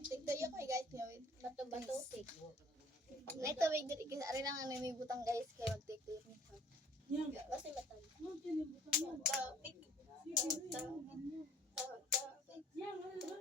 Tigdaya ko guys, ngayon. Bato-bato. May tawag dito kasi ari lang ang may butang guys kaya mag-take ni. Yan. Kasi matan. Ano tinibutan mo? Topic. Yan, ano ba?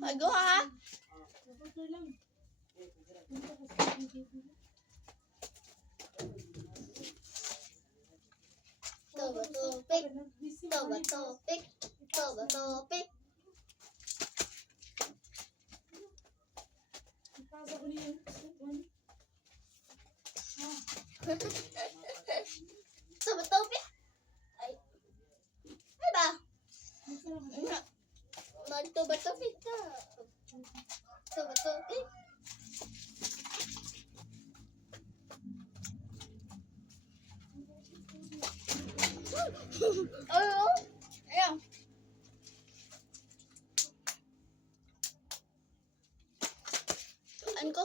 Mago ha? Ito lang. Topic. Topic. Topic. Ipasa ko niya. Topic. Ay. Ay ba? Magtopic ka. Topic. Oh, ayan. Ano ko?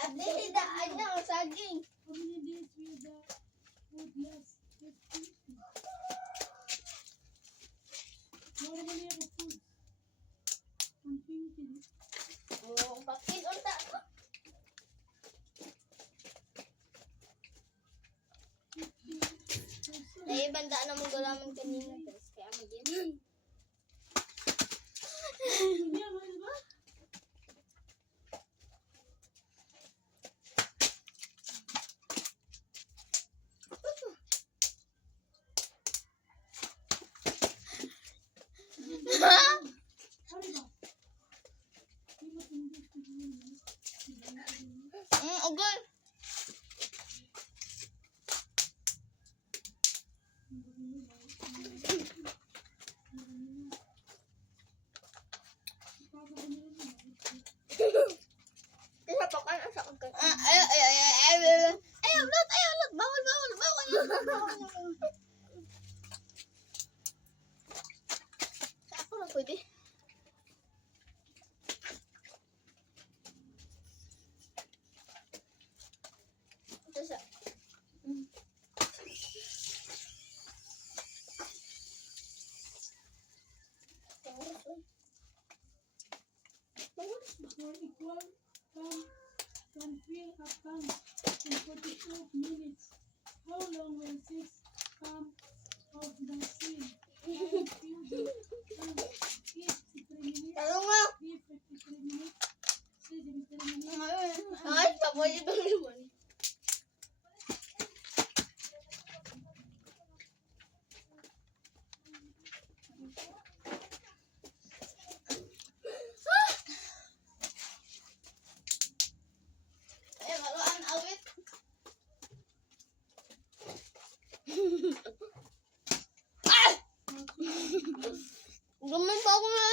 Abdi da ano saging. Oh, pakit unta ko. Ay banda na mo gulaman kanina guys, kaya mo din. Ugol. Kaya pa kan asa ko kan. Ayaw, lot. Bawal. Ako na pwede. Ito siya. For equal can fill a tank in 42 minutes. How long will 6 pumps of the sea fill the tank? If 3 minutes, Ano nga? if 53 minutes, 73 minutes. Ay, paboy ito naman. Ay, maluan awit. Ah! Gumin pa ako na.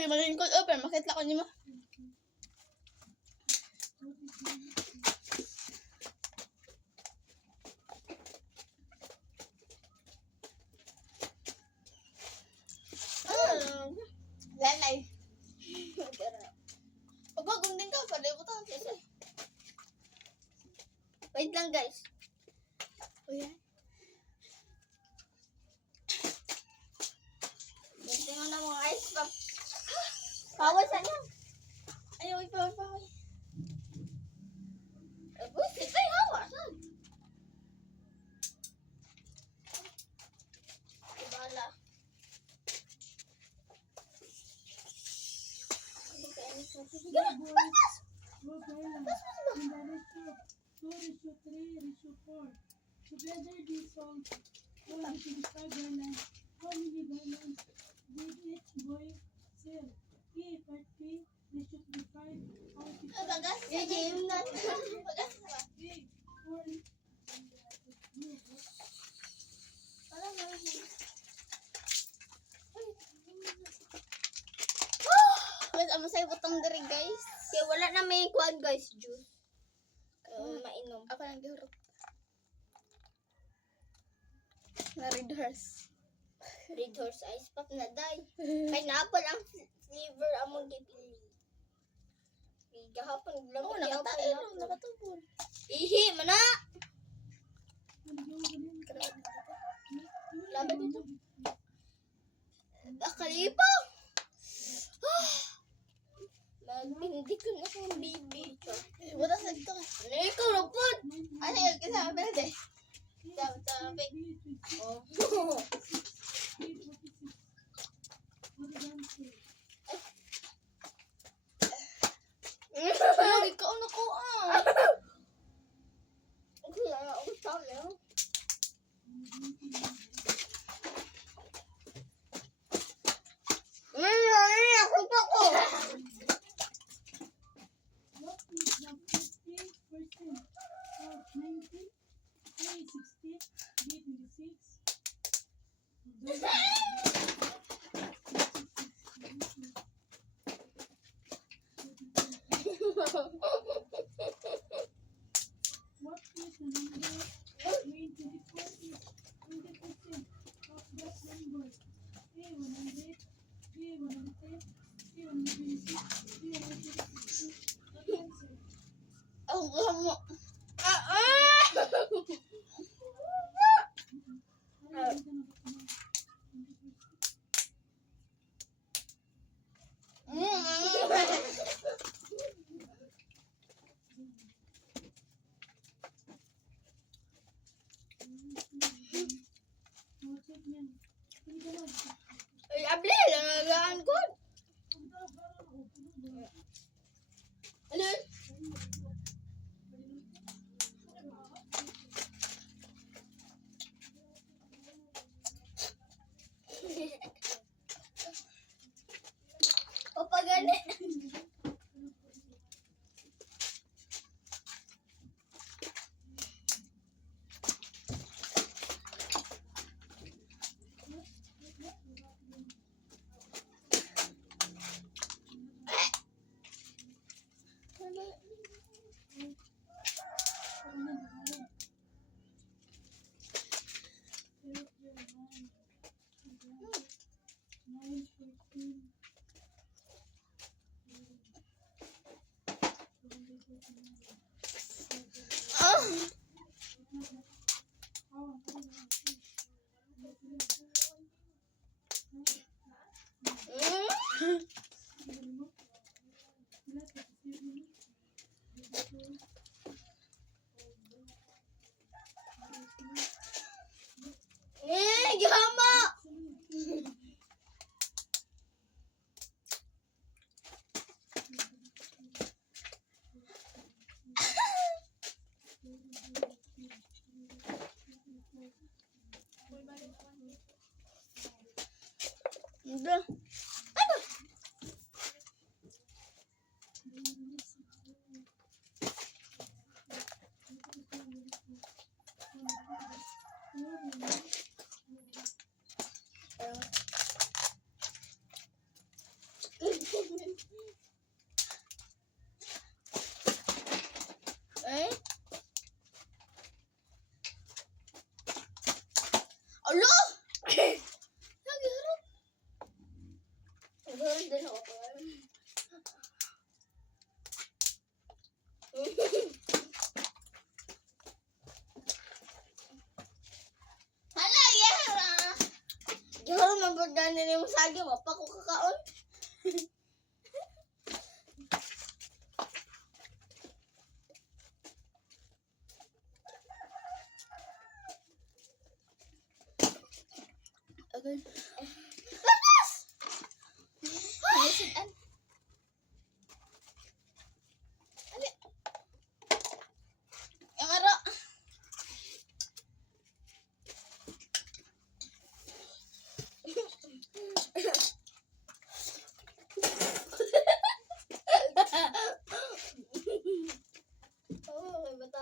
lagi mag-lingkod open. Makita ko niyo mo. Lalay. Pagkagong din ka, palibutan siya siya. Wait lang guys. O yan. Tingnan na mga ice pop. Pawal sa niya. Ayaw, ipawal. Busit, ay hawa. Saan? Ibala. Rhode Island, in the ratio 2:3:4. Together these songs fall into the garland. How many garlands did each boy sell? A. 30, they should be 5 out of 5. Bagas. Yung na. Bagas na ba? A. 4. Alam mo. Guys, amo sa'yo butang diri guys. Kaya wala na may kuhan guys, juice. Mainom. Ako lang gihurot. Na-read horse. Red horse ice pop na day. Pineapple ang flavor among gipili. Gahapon lang Oo, kaya nakatayo. pineapple. Nakatubol. Ihi, mana! Laban dito. Akalipaw! Magpindi ko na kong baby. Buta sa dito ka. Ano ikaw na po? Ano yung kasama ba natin? Sabi. Oh. Ay, ikaw na ko ah. Kaya ako sabi. Ako pa ko. What is the 50% of 90? A. 60, B. 26. What is the number between 24 is 20% of that number? A. 100, B. 110, C. 126, D. 126. What answer? Ang gamo. Ay, abli, langagaan ko. Ano? Papagani. Gihama! Hindi. flavor gani ni mo saging, wapa ko kakaon. Okay.